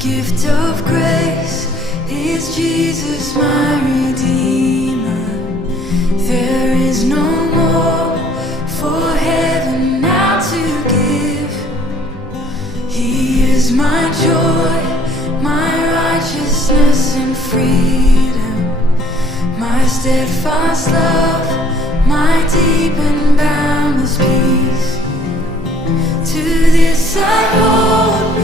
gift of grace is Jesus, my Redeemer. There is no more for heaven now to give. He is my joy, my righteousness and freedom, my steadfast love, my deep and boundless peace. To this I hold